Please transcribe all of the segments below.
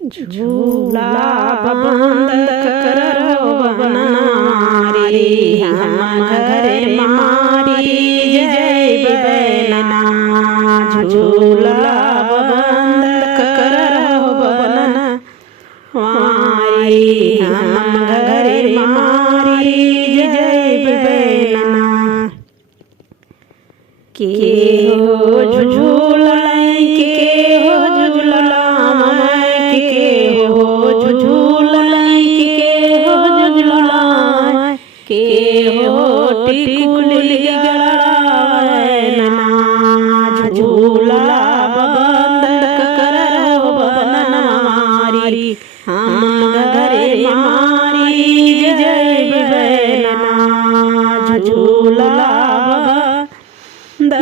झूला बंद करो बनारी हम घरे मारी जय बैना। झूला बंद करो बनारी हम घरे मारी जय बैना। के हो झूला के हो झूला के हो झूला के हो झूला के हो टिकुली गड़ावैना। झूला बंद करो बनारी हम घरे मारी जय बैना। झूला बंद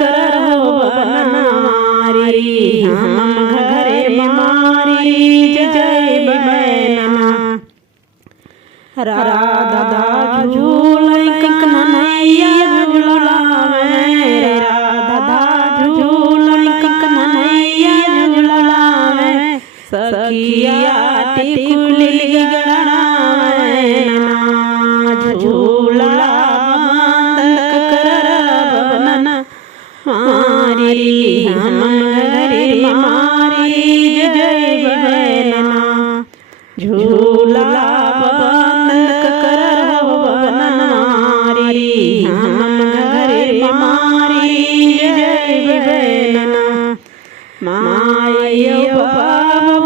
करो बनारी हम घरे मारी जय बैना। राधा झूलै कन्हैया झूलावे राधा झूलै कन्हैया झूलावे सखिया टिकुली गड़ावैना। झूला बंद करो बनारी हम घरे मारी जय बैना। झूला बंद करो बनारी हम घरे मारी जय बैना। मायो बाबू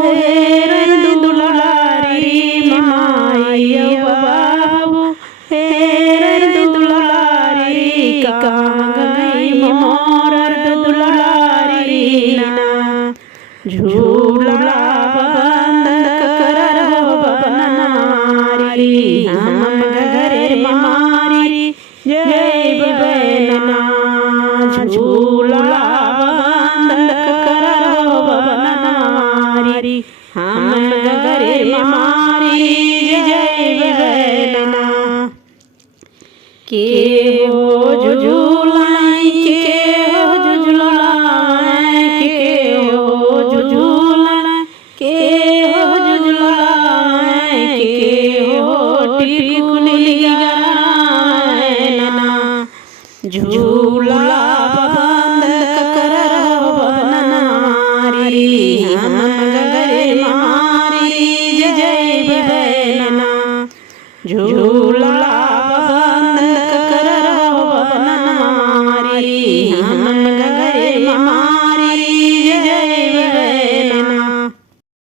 हेरे दुलारी मायो बाबू हेरे दुलारी कहाँ गई मोर दुलारी ना। झूला बंद करो बनारी हम घरे मारी जय बैना। झूला बंद करो बनारी हम घरे मारी जय बैना। के हो झूला के हो झूला के हो झूला के हो झूला के हो टिकुली गड़ावैना। झूला बंद करो बनारी हम